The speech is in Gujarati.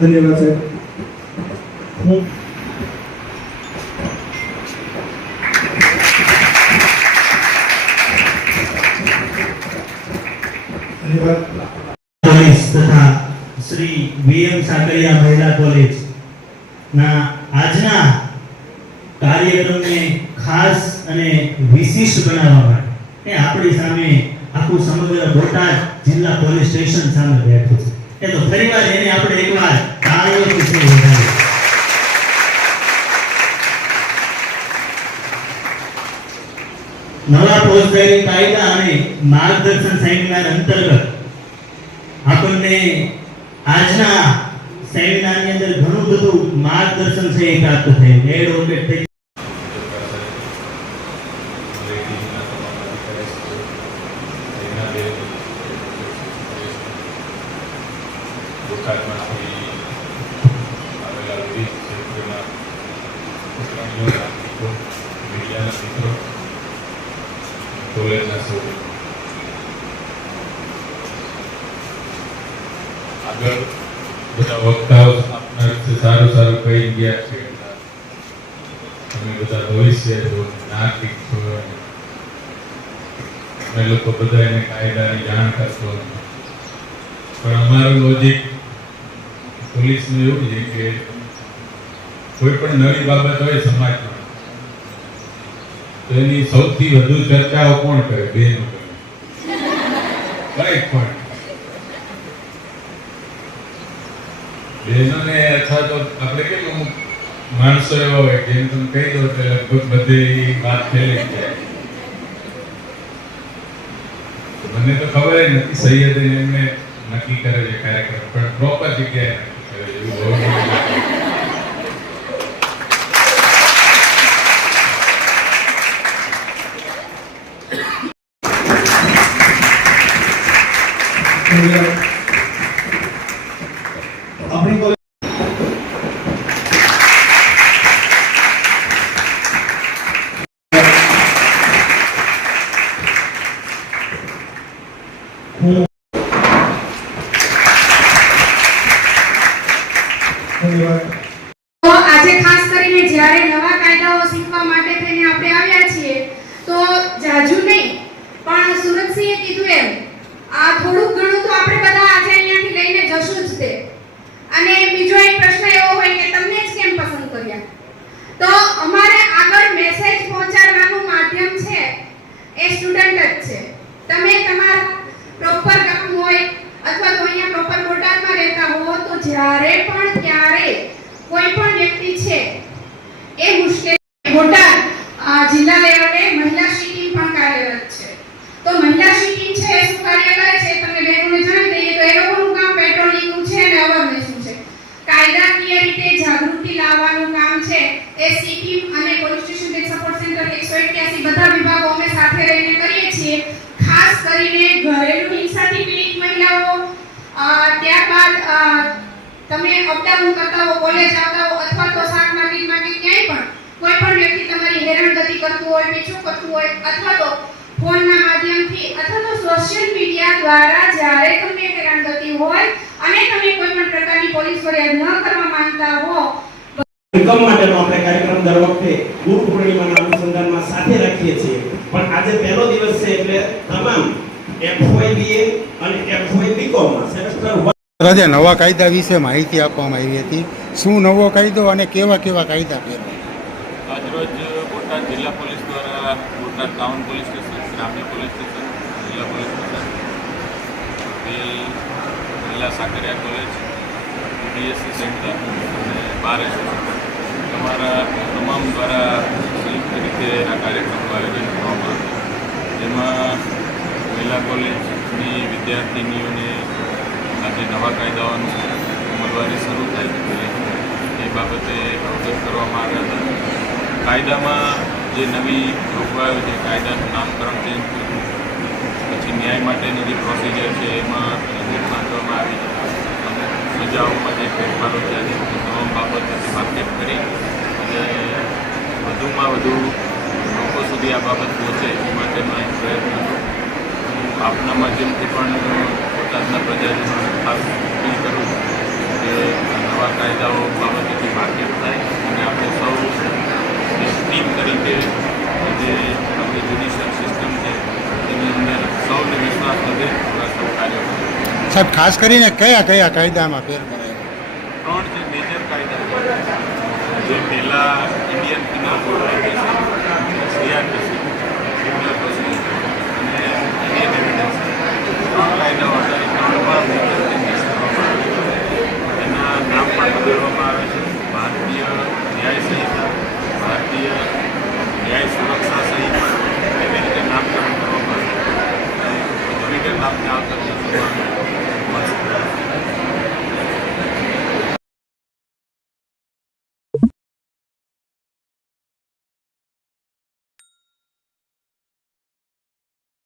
ધન્યવાદ સાહેબ. હું કોલેજ તથા શ્રી વીએમ સાકરિયા મહિલા કોલેજ ના આજના કાર્યક્રમને ખાસ અને વિશિષ્ટ બનાવવા માટે. એ આપણી સામે આખું સમગ્ર બોટાદ જિલ્લા પોલીસ સ્ટેશન સામે બેઠું છે. એ તો ફરીવાર એને આપણે એકવાર તાળીઓથી વધાવીએ. નવા ફોજદારી કાયદા અને માર્ગદર્શન સંહિતાના અંતર્ગત આપણને આજના સેમિનારની અંદર ઘણું બધું માર્ગદર્શન છે પ્રાપ્ત થયું એડવોકેટ આગળ બધા વક્તાઓ આપના વિશે સારું સારું કહી ગયા છે. તમે બધા ભવિષ્ય છો નાગરિક છો. અમે લોકો બધા એને કાયદાની જાણ કરશો પણ અમારું લોજિક પોલીસનું એવું છે કે કોઈ પણ નવી બાબત હોય સમાજમાં, તો એની સૌથી વધુ ચર્ચાઓ કોણ કરે? બેનો કરે કઈ પણ. બહેનોને અથવા તો આપણે અમુક માણસો એવા હોય જેને તમે કહી દો એટલે લગભગ બધે વાત ફેલી જાય મને તો ખબર નથી સૈયદ એમને નક્કી કરે છે કાર્યક્રમ. પણ પ્રોપર જગ્યાએ નક્કી કરે હોવું જોઈએ. ધન્યવાદ આપણી કોલેજ હું આજે ખાસ કરીને જ્યારે નવા કાયદાઓ શીખવા માટે થઈને આપણે આવ્યા છીએ, તો જાજુ નહીં, પણ સુરતસિંહે કીધું એમ, આ થોડુંક ઘણું તો આપણે બધા આજે અહીંયાથી લઈને જશું જ તે. અને બીજો એક પ્રશ્ન એવો હોય કે તમને જ કેમ પસંદ કર્યા? તો અમારે આગળ મેસેજ પહોંચાડવાનું માધ્યમ છે, એ સ્ટુડન્ટ જ છે. તમે તમારા પ્રોપર ગામ હોય, અથવા તો અહીંયા પ્રોપર બોટાદમાં રહેતા હો, તો જ્યારે પણ ક્યારે કોઈ પણ વ્યક્તિ છે, એ મુશ્કેલી બોટાદ જિલ્લા લેવલે મહિલા શ્રી પણ કાર્યરત છે. તો મહિલા શ્રી છે એ શું કાર્ય કરે છે તમને બહેનોને જાણી દઈએ તો એ લોકોનું કામ પેટ્રોલિંગનું છે અને અવેરનેસનું છે. કાયદાકીય રીતે જાગૃતિ લાવવાનું કામ છે એ સી અને police station tech support centre 181 બધા વિભાગો અમે સાથે રહીને કરીએ છીએ. ખાસ કરીને ઘરેલુ હિંસાથી પીડિત મહિલાઓ ત્યારબાદ તમે અપડાઉન કરતા હો કોલેજ આવતા હો, અથવા તો શાક માર્કેટમાં કે ક્યાંય પણ, કોઈ પણ વ્યક્તિ તમારી હેરાનગતિ કરતું હોય પીછો કરતું હોય, અથવા તો ફોનના માધ્યમથી, અથવા તો સોશિયલ મીડિયા દ્વારા જ્યારે તમને હેરાનગતિ હોય અને તમે કોઈ પણ પ્રકારની પોલીસ ફરિયાદ ન કરવા માંગતા હો વેલકમ માટેનો આપણે કાર્યક્રમ દર વખતે ગુરુ પૂર્ણિમાના અનુસંધાનમાં સાથે રાખીએ છીએ. પણ આજે પહેલો દિવસ છે એટલે તમામ એફવાય અને એફવાય સેમેસ્ટર આજે નવા કાયદા વિશે માહિતી આપવામાં આવી હતી. શું નવો કાયદો અને કેવા કેવા કાયદા પહેલા? આજરોજ બોટાદ જિલ્લા પોલીસ દ્વારા બોટાદ ટાઉન પોલીસ સ્ટેશન, ગ્રામ્ય પોલીસ સ્ટેશન, જિલ્લા પોલીસ સ્ટેશન જિલ્લા સાકરિયા કોલેજ, બીએસસી સેન્ટર અને બાર તમારા તમામ દ્વારા સંયુક્ત રીતે આ કાર્યક્રમનું આયોજન કરવામાં આવ્યું. જેમાં મહિલા કોલેજની વિદ્યાર્થીનીઓને આજે નવા કાયદાઓનું અમલવારી શરૂ થાય છે. એ બાબતે અવગત કરવામાં આવ્યા હતા. કાયદામાં જે નવી જોગવાઈઓ છે, કાયદાનું નામકરણ ચેન્જ કર્યું પછી ન્યાય માટેની જે પ્રોસિજર છે, એમાં લિમિટ બાંધવામાં આવી છે. સજાઓમાં જે ફેરફારો થયા છે તમામ બાબતોથી વાકેફ કરી અને વધુમાં વધુ લોકો સુધી આ બાબત પહોંચે એ માટેનો પ્રયત્ન આપના માધ્યમથી પણ પોતાના પ્રજાજનોને ખાસ અપીલ કરું કે નવા કાયદાઓ બાબતેથી વાકેફ થાય અને આપણે સૌ એક તરીકે જે આપણી જ્યુડિશિયલ સિસ્ટમ છે તેની અંદર સૌને વિશ્વાસ વધે એવા સૌ કાર્યો સાહેબ, ખાસ કરીને કયા કયા કાયદામાં ફેર? ત્રણ જે મેજર કાયદા જે પહેલાં ઇન્ડિયન કોડ